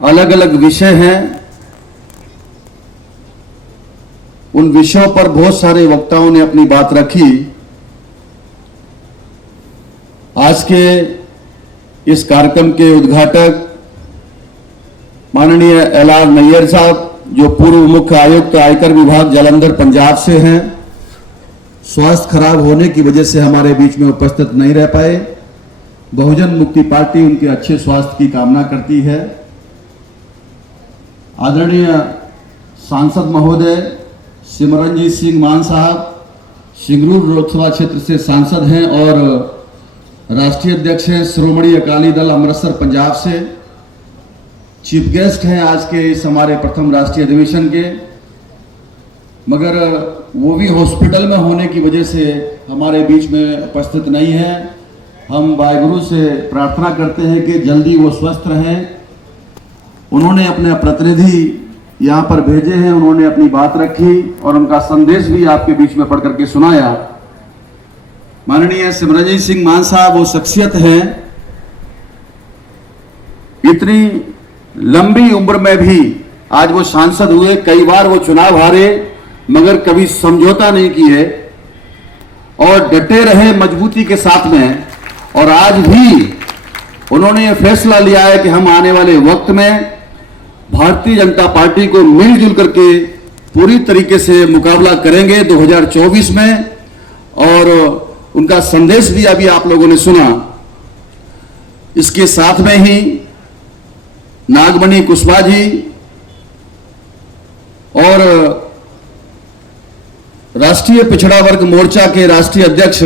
अलग अलग विषय हैं। उन विषयों पर बहुत सारे वक्ताओं ने अपनी बात रखी। आज के इस कार्यक्रम के उद्घाटक माननीय एल.आर. नैयर साहब, जो पूर्व मुख्य आयुक्त आयकर विभाग जालंधर पंजाब से हैं, स्वास्थ्य खराब होने की वजह से हमारे बीच में उपस्थित नहीं रह पाए। बहुजन मुक्ति पार्टी उनके अच्छे स्वास्थ्य की कामना करती है। आदरणीय सांसद महोदय सिमरनजीत सिंह मान साहब सिंगरूर लोकसभा क्षेत्र से सांसद हैं और राष्ट्रीय अध्यक्ष हैं श्रोमणी अकाली दल अमृतसर पंजाब से। चीफ गेस्ट हैं आज के इस हमारे प्रथम राष्ट्रीय अधिवेशन के, मगर वो भी हॉस्पिटल में होने की वजह से हमारे बीच में उपस्थित नहीं है। हम वाहिगुरु से प्रार्थना करते हैं कि जल्दी वो स्वस्थ रहें। उन्होंने अपने प्रतिनिधि यहाँ पर भेजे हैं, उन्होंने अपनी बात रखी और उनका संदेश भी आपके बीच में पढ़ करके सुनाया। माननीय सिमरनजीत सिंह मान साहब वो शख्सियत हैं, इतनी लंबी उम्र में भी आज वो सांसद हुए, कई बार वो चुनाव हारे मगर कभी समझौता नहीं किए और डटे रहे मजबूती के साथ में। और आज भी उन्होंने ये फैसला लिया है कि हम आने वाले वक्त में भारतीय जनता पार्टी को मिलजुल करके पूरी तरीके से मुकाबला करेंगे 2024 में। और उनका संदेश भी अभी आप लोगों ने सुना। इसके साथ में ही नागमणि कुशवाहा जी और राष्ट्रीय पिछड़ा वर्ग मोर्चा के राष्ट्रीय अध्यक्ष,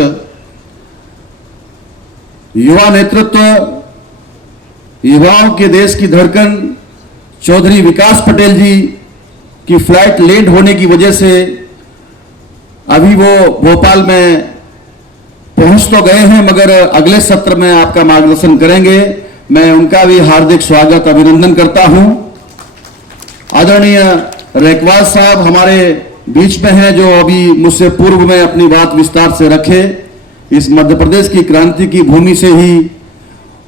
युवा नेतृत्व, युवाओं के देश की धड़कन चौधरी विकास पटेल जी की फ्लाइट लेट होने की वजह से अभी वो भोपाल में पहुंच तो गए हैं मगर अगले सत्र में आपका मार्गदर्शन करेंगे। मैं उनका भी हार्दिक स्वागत अभिनंदन करता हूं। आदरणीय रेकवाल साहब हमारे बीच में हैं, जो अभी मुझसे पूर्व में अपनी बात विस्तार से रखे। इस मध्य प्रदेश की क्रांति की भूमि से ही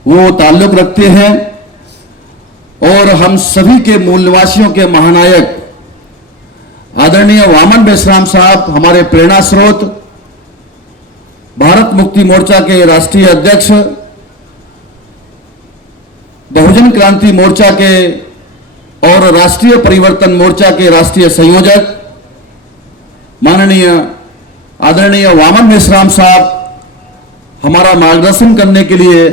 वो ताल्लुक रखते हैं और हम सभी के मूल निवासियों के महानायक आदरणीय वामन बेसराम साहब हमारे प्रेरणा स्रोत, भारत मुक्ति मोर्चा के राष्ट्रीय अध्यक्ष, बहुजन क्रांति मोर्चा के और राष्ट्रीय परिवर्तन मोर्चा के राष्ट्रीय संयोजक माननीय आदरणीय वामन बेसराम साहब हमारा मार्गदर्शन करने के लिए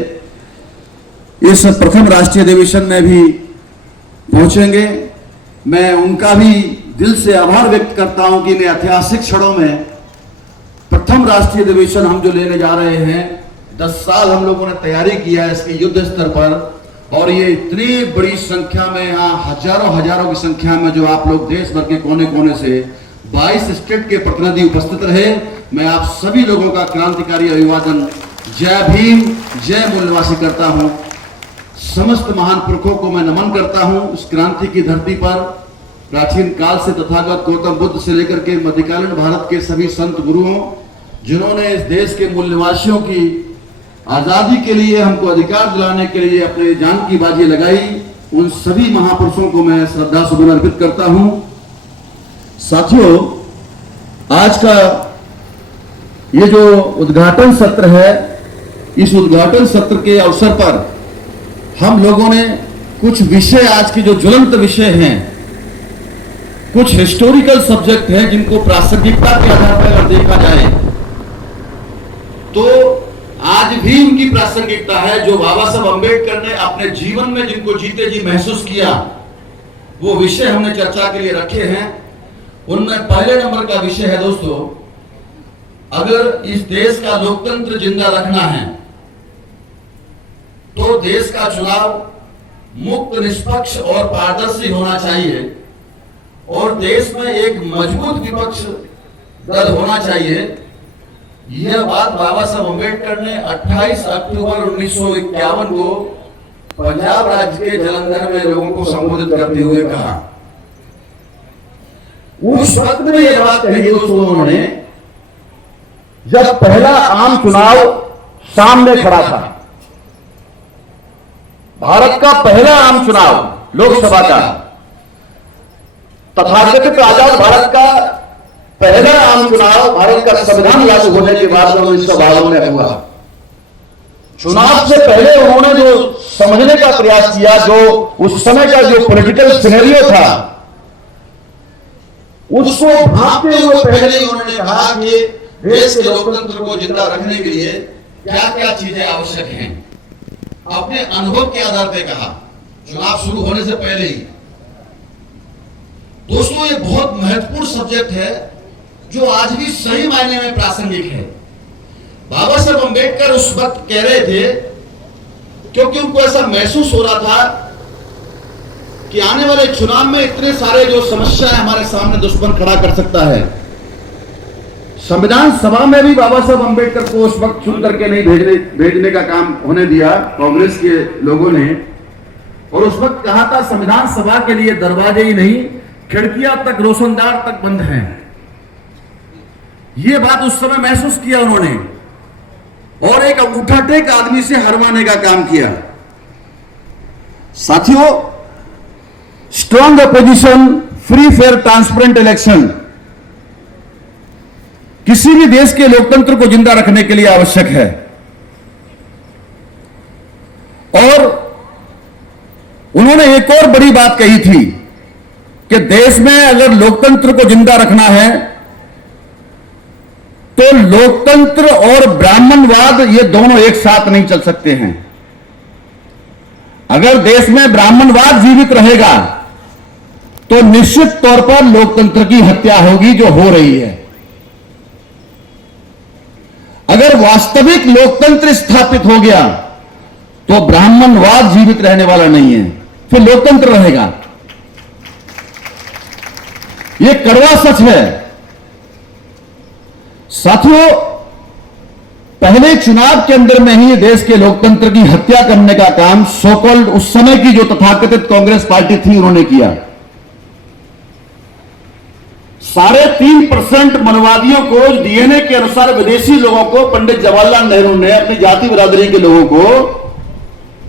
इस प्रथम राष्ट्रीय अधिवेशन में भी पहुंचेंगे। मैं उनका भी दिल से आभार व्यक्त करता हूं कि इन ऐतिहासिक क्षणों में प्रथम राष्ट्रीय अधिवेशन हम जो लेने जा रहे हैं, 10 साल हम लोगों ने तैयारी किया है इसकी युद्ध स्तर पर, और ये इतनी बड़ी संख्या में, यहाँ हजारों की संख्या में जो आप लोग देश भर के कोने कोने से 22 स्टेट के प्रतिनिधि उपस्थित रहे। मैं आप सभी लोगों का क्रांतिकारी अभिवादन, जय भीम, जय मूल निवासी करता हूं। समस्त महान पुरखों को मैं नमन करता हूं। इस क्रांति की धरती पर प्राचीन काल से तथागत गौतम बुद्ध से लेकर के मध्यकालीन भारत के सभी संत गुरुओं, जिन्होंने इस देश के मूल निवासियों की आजादी के लिए, हमको अधिकार दिलाने के लिए अपने जान की बाजी लगाई, उन सभी महापुरुषों को मैं श्रद्धा सुमन अर्पित करता हूं। साथियों, आज का ये जो उद्घाटन सत्र है, इस उद्घाटन सत्र के अवसर पर हम लोगों ने कुछ विषय, आज के जो ज्वलंत विषय हैं, कुछ हिस्टोरिकल सब्जेक्ट हैं जिनको प्रासंगिकता के आधार पर अगर देखा जाए तो आज भी उनकी प्रासंगिकता है। जो बाबा साहब अंबेडकर ने अपने जीवन में जिनको जीते जी महसूस किया, वो विषय हमने चर्चा के लिए रखे हैं। उनमें पहले नंबर का विषय है दोस्तों, अगर इस देश का लोकतंत्र जिंदा रखना है तो देश का चुनाव मुक्त, निष्पक्ष और पारदर्शी होना चाहिए और देश में एक मजबूत विपक्ष दल होना चाहिए। यह बात बाबा साहब अम्बेडकर ने 28 अक्टूबर 1951 को पंजाब राज्य के जालंधर में लोगों को संबोधित करते हुए कहा। उस वक्त में यह बात कही दोस्तों उन्होंने, जब पहला आम चुनाव सामने खड़ा था, भारत का पहला आम चुनाव लोकसभा का तथाकथित आजाद भारत का पहला आम चुनाव भारत का संविधान लागू होने के बाद 1952 में हुआ। चुनाव से पहले उन्होंने जो समझने का प्रयास किया, जो उस समय का जो पॉलिटिकल सिनेरियो था, उसको भांपते हुए पहले उन्होंने कहा कि देश के लोकतंत्र को जिंदा रखने के लिए क्या क्या चीजें आवश्यक हैं। अपने अनुभव के आधार पर कहा, चुनाव शुरू होने से पहले ही। दोस्तों, ये बहुत महत्वपूर्ण सब्जेक्ट है जो आज भी सही मायने में प्रासंगिक है। बाबा साहब अंबेडकर उस वक्त कह रहे थे, क्योंकि उनको ऐसा महसूस हो रहा था कि आने वाले चुनाव में इतने सारे जो समस्याएं हमारे सामने दुश्मन खड़ा कर सकता है। संविधान सभा में भी बाबा साहब अंबेडकर को उस वक्त चुन करके नहीं भेजने का काम होने दिया कांग्रेस के लोगों ने, और उस वक्त कहा था संविधान सभा के लिए दरवाजे ही नहीं, खिड़कियां तक, रोशनदार तक बंद हैं। यह बात उस समय महसूस किया उन्होंने, और एक अंगूठा टेक आदमी से हरवाने का काम किया। साथियों, strong opposition, free fair transparent election किसी भी देश के लोकतंत्र को जिंदा रखने के लिए आवश्यक है। और उन्होंने एक और बड़ी बात कही थी कि देश में अगर लोकतंत्र को जिंदा रखना है तो लोकतंत्र और ब्राह्मणवाद ये दोनों एक साथ नहीं चल सकते हैं। अगर देश में ब्राह्मणवाद जीवित रहेगा तो निश्चित तौर पर लोकतंत्र की हत्या होगी, जो हो रही है। अगर वास्तविक लोकतंत्र स्थापित हो गया तो ब्राह्मणवाद जीवित रहने वाला नहीं है, फिर लोकतंत्र रहेगा। यह कड़वा सच है। साथियों, पहले चुनाव के अंदर में ही देश के लोकतंत्र की हत्या करने का काम सो कॉल्ड उस समय की जो तथाकथित कांग्रेस पार्टी थी उन्होंने किया। 3.5% मनवादियों को, डीएनए के अनुसार विदेशी लोगों को, पंडित जवाहरलाल नेहरू ने अपनी जाति बिरादरी के लोगों को,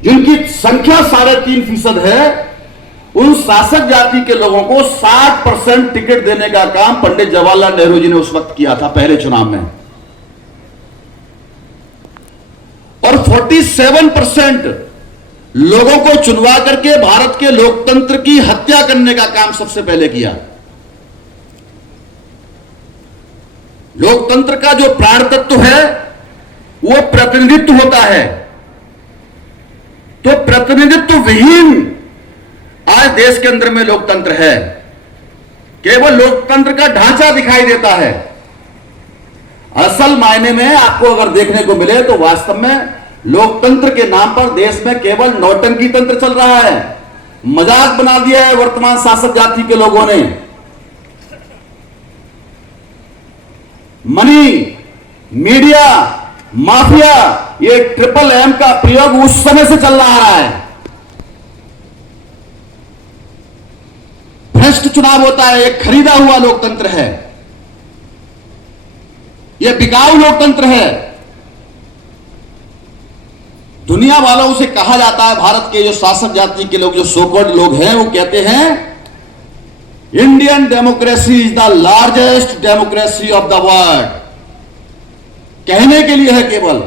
जिनकी संख्या 3.5% है, उन शासक जाति के लोगों को 60% टिकट देने का काम पंडित जवाहरलाल नेहरू जी ने उस वक्त किया था पहले चुनाव में। और 47% लोगों को चुनवा करके भारत के लोकतंत्र की हत्या करने का काम सबसे पहले किया। लोकतंत्र का जो प्राण तत्व है वो प्रतिनिधित्व होता है, तो प्रतिनिधित्व विहीन आज देश के अंदर में लोकतंत्र है। केवल लोकतंत्र का ढांचा दिखाई देता है। असल मायने में आपको अगर देखने को मिले तो वास्तव में लोकतंत्र के नाम पर देश में केवल नौटंकी तंत्र चल रहा है। मजाक बना दिया है वर्तमान शासक जाति के लोगों ने। मनी, मीडिया, माफिया, ये ट्रिपल एम का प्रयोग उस समय से चल रहा है। भ्रष्ट चुनाव होता है, एक खरीदा हुआ लोकतंत्र है, यह बिकाऊ लोकतंत्र है। दुनिया वालों से कहा जाता है, भारत के जो शासक जाति के लोग, जो सोकॉल्ड लोग हैं, वो कहते हैं Indian democracy is the largest democracy of the world. कहने के लिए है केवल,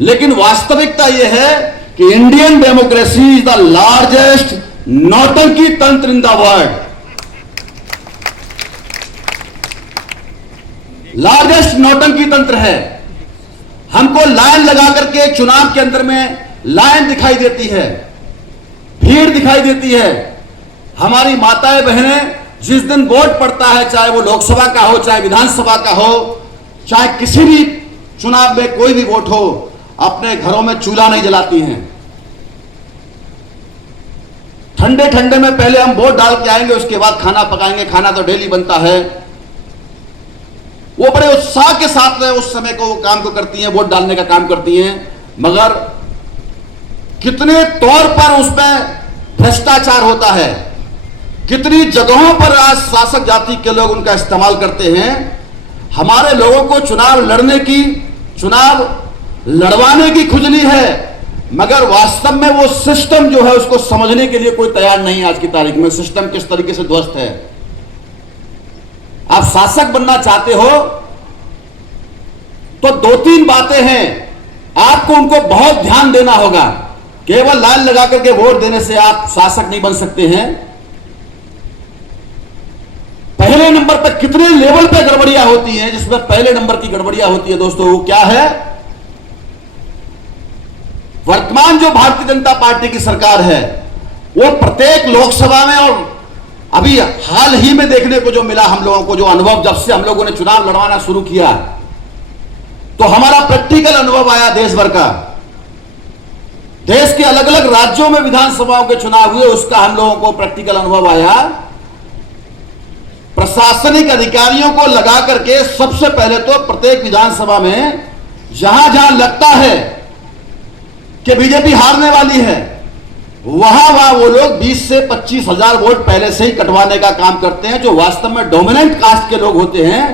लेकिन वास्तविकता यह है कि Indian democracy is the largest नौटंकी तंत्र इन द वर्ल्ड। लार्जेस्ट नौटंकी तंत्र है। हमको लाइन लगा करके चुनाव के अंदर में लाइन दिखाई देती है, भीड़ दिखाई देती है। हमारी माताएं बहनें जिस दिन वोट पड़ता है, चाहे वो लोकसभा का हो, चाहे विधानसभा का हो, चाहे किसी भी चुनाव में कोई भी वोट हो, अपने घरों में चूल्हा नहीं जलाती हैं। ठंडे ठंडे में पहले हम वोट डाल के आएंगे, उसके बाद खाना पकाएंगे। खाना तो डेली बनता है। वो बड़े उत्साह के साथ उस समय को वो काम को करती हैं, वोट डालने का काम करती हैं, मगर कितने तौर पर उसमें भ्रष्टाचार होता है, कितनी जगहों पर आज शासक जाति के लोग उनका इस्तेमाल करते हैं। हमारे लोगों को चुनाव लड़ने की, चुनाव लड़वाने की खुजली है, मगर वास्तव में वो सिस्टम जो है उसको समझने के लिए कोई तैयार नहीं है। आज की तारीख में सिस्टम किस तरीके से ध्वस्त है। आप शासक बनना चाहते हो तो दो तीन बातें हैं, आपको उनको बहुत ध्यान देना होगा। केवल लाइन लगा करके वोट देने से आप शासक नहीं बन सकते हैं। पहले नंबर पर कितने लेवल पे गड़बड़ियां होती हैं, जिसमें पहले नंबर की गड़बड़ियां होती है दोस्तों, वो क्या है? वर्तमान जो भारतीय जनता पार्टी की सरकार है वो प्रत्येक लोकसभा में और अभी हाल ही में देखने को जो मिला हम लोगों को, जो अनुभव जब से हम लोगों ने चुनाव लड़वाना शुरू किया तो हमारा प्रैक्टिकल अनुभव आया देश भर का। देश के अलग अलग राज्यों में विधानसभाओं के चुनाव हुए, उसका हम लोगों को प्रैक्टिकल अनुभव आया। प्रशासनिक अधिकारियों को लगा करके सबसे पहले तो प्रत्येक विधानसभा में जहां जहां लगता है कि बीजेपी हारने वाली है, वहां वो लोग 20 से 25 हजार वोट पहले से ही कटवाने का काम करते हैं। जो वास्तव में डोमिनेंट कास्ट के लोग होते हैं,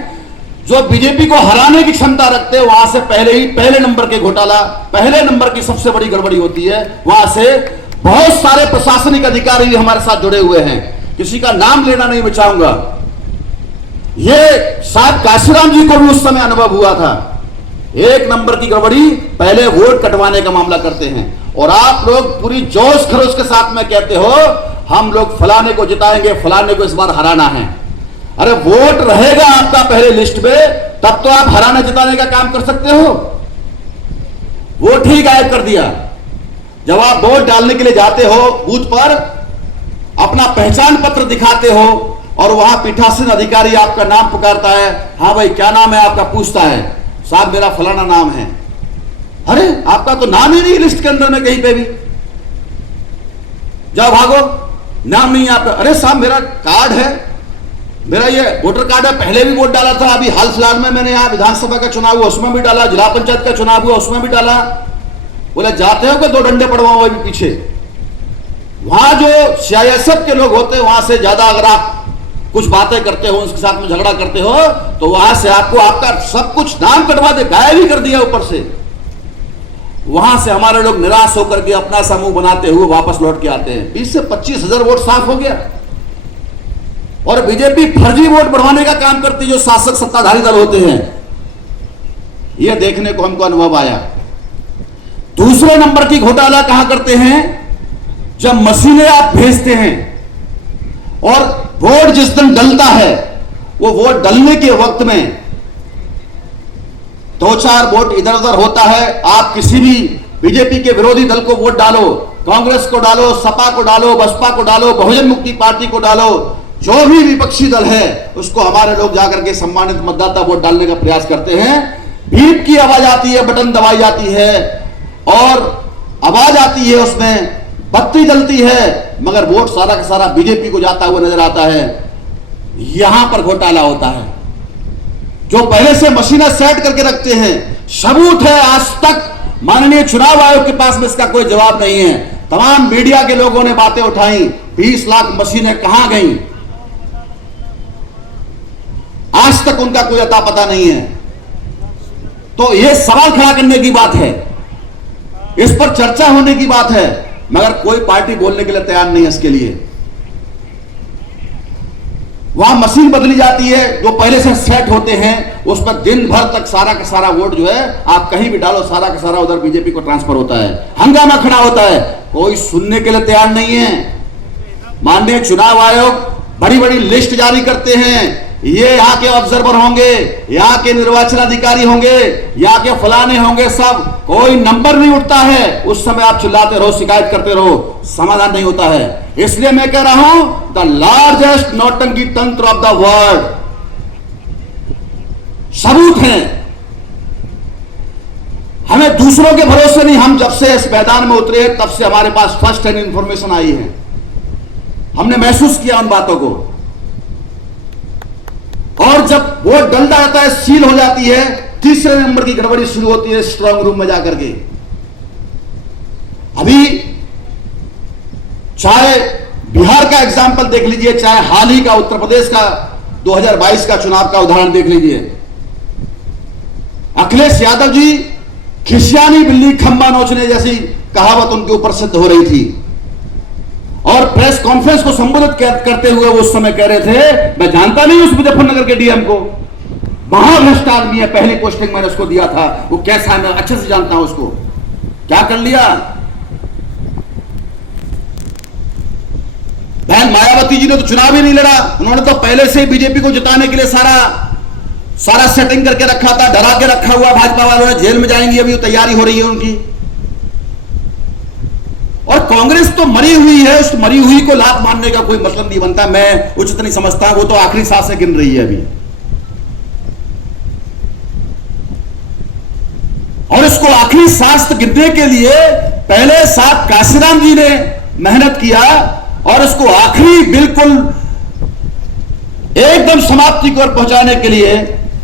जो बीजेपी को हराने की क्षमता रखते हैं, वहां से पहले ही पहले नंबर के घोटाला, पहले नंबर की सबसे बड़ी गड़बड़ी होती है। वहां से बहुत सारे प्रशासनिक अधिकारी भी हमारे साथ जुड़े हुए हैं, किसी का नाम लेना नहीं मैं चाहूंगा। ये साहब काशीराम जी को भी उस समय अनुभव हुआ था। एक नंबर की गड़बड़ी पहले वोट कटवाने का मामला करते हैं, और आप लोग पूरी जोश खरोश के साथ में कहते हो हम लोग फलाने को जिताएंगे, फलाने को इस बार हराना है। अरे वोट रहेगा आपका पहले लिस्ट में, तब तो आप हराने जिताने का काम कर सकते हो। वोट ही गायब कर दिया। जब आप वोट डालने के लिए जाते हो बूथ पर, अपना पहचान पत्र दिखाते हो और वहां पीठासीन अधिकारी आपका नाम पुकारता है, हाँ भाई क्या नाम है आपका, पूछता है साहब मेरा फलाना नाम है। अरे आपका तो नाम ही नहीं लिस्ट के अंदर में कहीं पे भी। जाओ भागो, नाम नहीं आपका। अरे साहब मेरा कार्ड है, मेरा ये वोटर कार्ड है, पहले भी वोट डाला था, अभी हाल फिलहाल में मैंने यहां विधानसभा का चुनाव हुआ उसमें भी डाला, जिला पंचायत का चुनाव हुआ उसमें भी डाला। बोले जाते हो कि दो डंडे पड़वाओ अभी पीछे। वहां जो सीआईएसएफ के लोग होते हैं, वहां से ज्यादा अगर आप कुछ बातें करते हो, उसके साथ में झगड़ा करते हो, तो वहां से आपको आपका सब कुछ नाम कटवा दे, गायब ही कर दिया ऊपर से। वहां से हमारे लोग निराश होकर के अपना समूह बनाते हुए वापस लौट के आते हैं। 20 से 25 हजार वोट साफ हो गया। और बीजेपी फर्जी वोट बढ़वाने का काम करती है, जो शासक सत्ताधारी दल होते हैं। यह देखने को हमको अनुभव आया। दूसरे नंबर की घोटाला कहां करते हैं? जब मशीनें आप भेजते हैं और वोट जिस दिन डलता है, वो वोट डलने के वक्त में 2-4 वोट इधर उधर होता है। आप किसी भी बीजेपी के विरोधी दल को वोट डालो, कांग्रेस को डालो, सपा को डालो, बसपा को डालो, बहुजन मुक्ति पार्टी को डालो, जो भी विपक्षी दल है उसको हमारे लोग जाकर के सम्मानित मतदाता वोट डालने का प्रयास करते हैं। बीप की आवाज आती है, बटन दबाई जाती है और आवाज आती है, उसमें बत्ती जलती है, मगर वोट सारा का सारा बीजेपी को जाता हुआ नजर आता है। यहां पर घोटाला होता है। जो पहले से मशीनें सेट करके रखते हैं, सबूत है, आज तक माननीय चुनाव आयोग के पास में इसका कोई जवाब नहीं है। तमाम मीडिया के लोगों ने बातें उठाई, 20 लाख मशीनें कहां गई, आज तक उनका कोई अता पता नहीं है। तो यह सवाल खड़ा करने की बात है, इस पर चर्चा होने की बात है, मगर कोई पार्टी बोलने के लिए तैयार नहीं है इसके लिए। वहां मशीन बदली जाती है, जो पहले से सेट होते हैं, उस पर दिन भर तक सारा का सारा वोट जो है आप कहीं भी डालो, सारा का सारा उधर बीजेपी को ट्रांसफर होता है। हंगामा खड़ा होता है, कोई सुनने के लिए तैयार नहीं है। माननीय चुनाव आयोग बड़ी बड़ी लिस्ट जारी करते हैं, ये यहाँ के ऑब्जर्वर होंगे, यहाँ के निर्वाचन अधिकारी होंगे, यहाँ के फलाने होंगे, सब कोई नंबर नहीं उठता है। उस समय आप चिल्लाते रहो, शिकायत करते रहो, समाधान नहीं होता है। इसलिए मैं कह रहा हूं, द लार्जेस्ट नौटंकी तंत्र ऑफ द वर्ल्ड। सबूत हैं, हमें दूसरों के भरोसे नहीं। हम जब से इस मैदान में उतरे तब से हमारे पास फर्स्ट हैंड इंफॉर्मेशन आई है, हमने महसूस किया उन बातों को। और जब वोट डल जाता है, सील हो जाती है, तीसरे नंबर की गड़बड़ी शुरू होती है स्ट्रांग रूम में जाकर के। अभी चाहे बिहार का एग्जाम्पल देख लीजिए, चाहे हाल ही का उत्तर प्रदेश का 2022 का चुनाव का उदाहरण देख लीजिए। अखिलेश यादव जी खिसियानी बिल्ली खंबा नोचने जैसी कहावत उनके ऊपर सिद्ध हो रही थी। और प्रेस कॉन्फ्रेंस को संबोधित करते हुए वो उस समय कह रहे थे, मैं जानता नहीं उस मुजफ्फरनगर के डीएम को, महाभ्रष्ट आदमी है, पहली पोस्टिंग मैंने उसको दिया था, वो कैसा है मैं अच्छे से जानता हूं उसको। क्या कर लिया? बहन मायावती जी ने तो चुनाव ही नहीं लड़ा, उन्होंने तो पहले से ही बीजेपी को जिताने के लिए सारा सेटिंग करके रखा था, डरा के रखा हुआ भाजपा वालों ने, जेल में जाएंगी अभी, तैयारी हो रही है उनकी। और कांग्रेस तो मरी हुई है, उस मरी हुई को लात मारने का कोई मतलब नहीं बनता, मैं उचित नहीं समझता, वो तो आखिरी सांसें गिन रही है अभी। और इसको आखिरी सांस गिनने के लिए पहले साहब काशीराम जी ने मेहनत किया और इसको आखिरी बिल्कुल एकदम समाप्ति की ओर पहुंचाने के लिए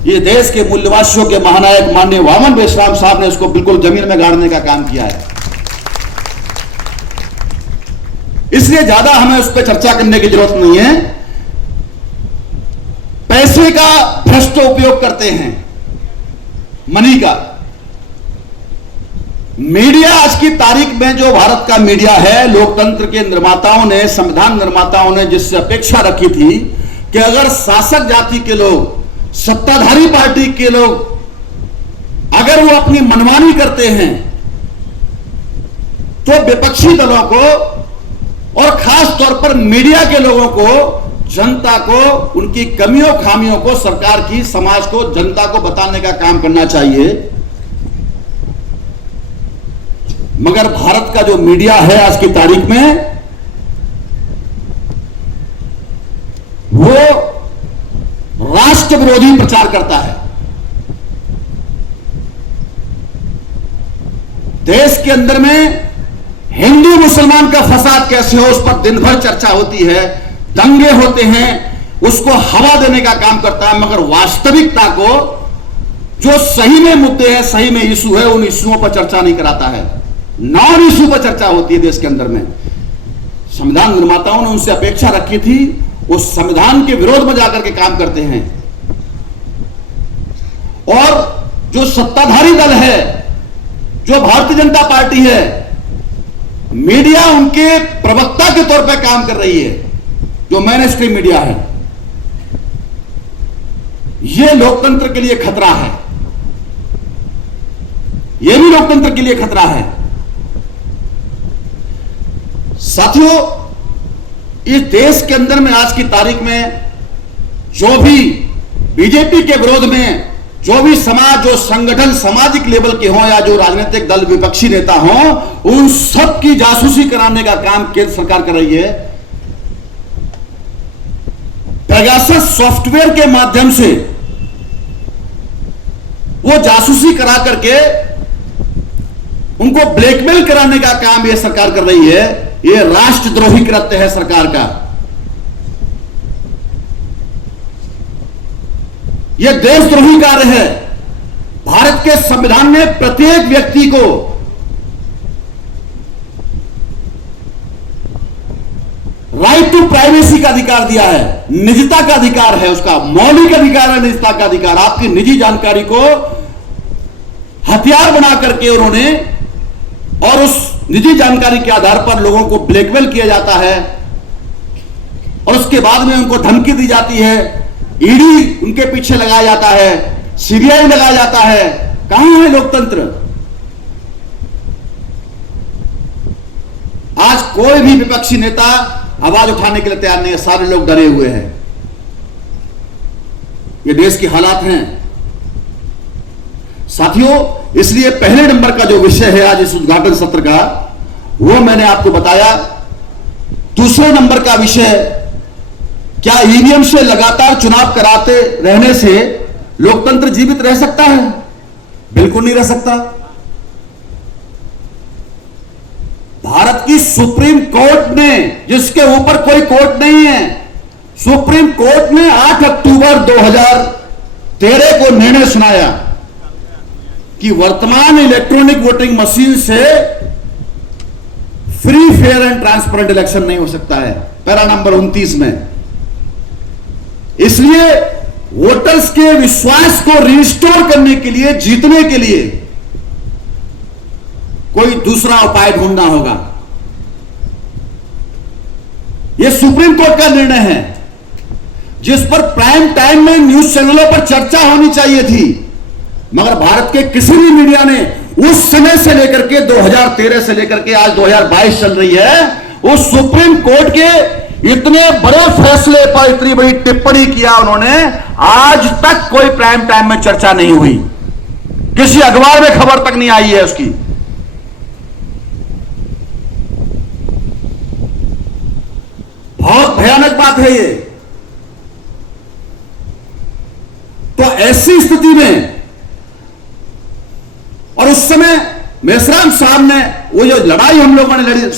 ये देश के मूल्यवासियों के महानायक माननीय वामन मेश्राम साहब ने इसको बिल्कुल जमीन में गाड़ने का काम किया है। इसलिए ज्यादा हमें उस पर चर्चा करने की जरूरत नहीं है। पैसे का भ्रष्ट उपयोग करते हैं, मनी का। मीडिया आज की तारीख में जो भारत का मीडिया है, लोकतंत्र के निर्माताओं ने, संविधान निर्माताओं ने जिससे अपेक्षा रखी थी कि अगर शासक जाति के लोग, सत्ताधारी पार्टी के लोग अगर वो अपनी मनमानी करते हैं तो विपक्षी दलों को और खास तौर पर मीडिया के लोगों को, जनता को, उनकी कमियों खामियों को, सरकार की, समाज को, जनता को बताने का काम करना चाहिए। मगर भारत का जो मीडिया है आज की तारीख में, वो राष्ट्र विरोधी प्रचार करता है। देश के अंदर में हिंदू मुसलमान का फसाद कैसे हो उस पर दिन भर चर्चा होती है, दंगे होते हैं, उसको हवा देने का काम करता है। मगर वास्तविकता को, जो सही में मुद्दे हैं, सही में इशू है, उन इशुओं पर चर्चा नहीं कराता है। नॉन इशू पर चर्चा होती है देश के अंदर में। संविधान निर्माताओं ने उनसे अपेक्षा रखी थी, वो संविधान के विरोध में जाकर के काम करते हैं। और जो सत्ताधारी दल है, जो भारतीय जनता पार्टी है, मीडिया उनके प्रवक्ता के तौर पर काम कर रही है, जो मेन स्ट्रीम मीडिया है। यह लोकतंत्र के लिए खतरा है, यह भी लोकतंत्र के लिए खतरा है। साथियों, इस देश के अंदर में आज की तारीख में जो भी बीजेपी के विरोध में जो भी समाज, जो संगठन सामाजिक लेवल के हों या जो राजनीतिक दल, विपक्षी नेता हों, उन सब की जासूसी कराने का काम केंद्र सरकार कर रही है। पेगासस सॉफ्टवेयर के माध्यम से वो जासूसी करा करके उनको ब्लैकमेल कराने का काम यह सरकार कर रही है। यह राष्ट्रद्रोही कृत्य है सरकार का। यह देशद्रोही कार्य है। भारत के संविधान ने प्रत्येक व्यक्ति को राइट टू प्राइवेसी का अधिकार दिया है, निजता का अधिकार है, उसका मौलिक अधिकार है निजता का अधिकार। आपकी निजी जानकारी को हथियार बना करके उन्होंने, और उस निजी जानकारी के आधार पर लोगों को ब्लैकमेल किया जाता है और उसके बाद में उनको धमकी दी जाती है, ईडी उनके पीछे लगाया जाता है, सीबीआई लगाया जाता है। कहां है लोकतंत्र? आज कोई भी विपक्षी नेता आवाज उठाने के लिए तैयार नहीं है, सारे लोग डरे हुए हैं। ये देश की हालात हैं साथियों। इसलिए पहले नंबर का जो विषय है आज इस उद्घाटन सत्र का, वो मैंने आपको बताया। दूसरे नंबर का विषय, क्या ईवीएम से लगातार चुनाव कराते रहने से लोकतंत्र जीवित रह सकता है? बिल्कुल नहीं रह सकता। भारत की सुप्रीम कोर्ट ने, जिसके ऊपर कोई कोर्ट नहीं है, सुप्रीम कोर्ट ने 8 अक्टूबर 2013 को निर्णय सुनाया कि वर्तमान इलेक्ट्रॉनिक वोटिंग मशीन से free, fair and transparent election नहीं हो सकता है, पैरा नंबर 29 में। इसलिए वोटर्स के विश्वास को रिस्टोर करने के लिए, जीतने के लिए कोई दूसरा उपाय ढूंढना होगा। यह सुप्रीम कोर्ट का निर्णय है जिस पर प्राइम टाइम में न्यूज चैनलों पर चर्चा होनी चाहिए थी, मगर भारत के किसी भी मीडिया ने उस समय से लेकर के 2013 से लेकर के आज 2022 चल रही है, उस सुप्रीम कोर्ट के इतने बड़े फैसले पर इतनी बड़ी टिप्पणी किया उन्होंने, आज तक कोई प्राइम टाइम में चर्चा नहीं हुई, किसी अखबार में खबर तक नहीं आई है उसकी। बहुत भयानक बात है ये। तो ऐसी स्थिति में, और उस समय मेश्राम साहब ने वो जो लड़ाई हम लोगों ने लड़ी,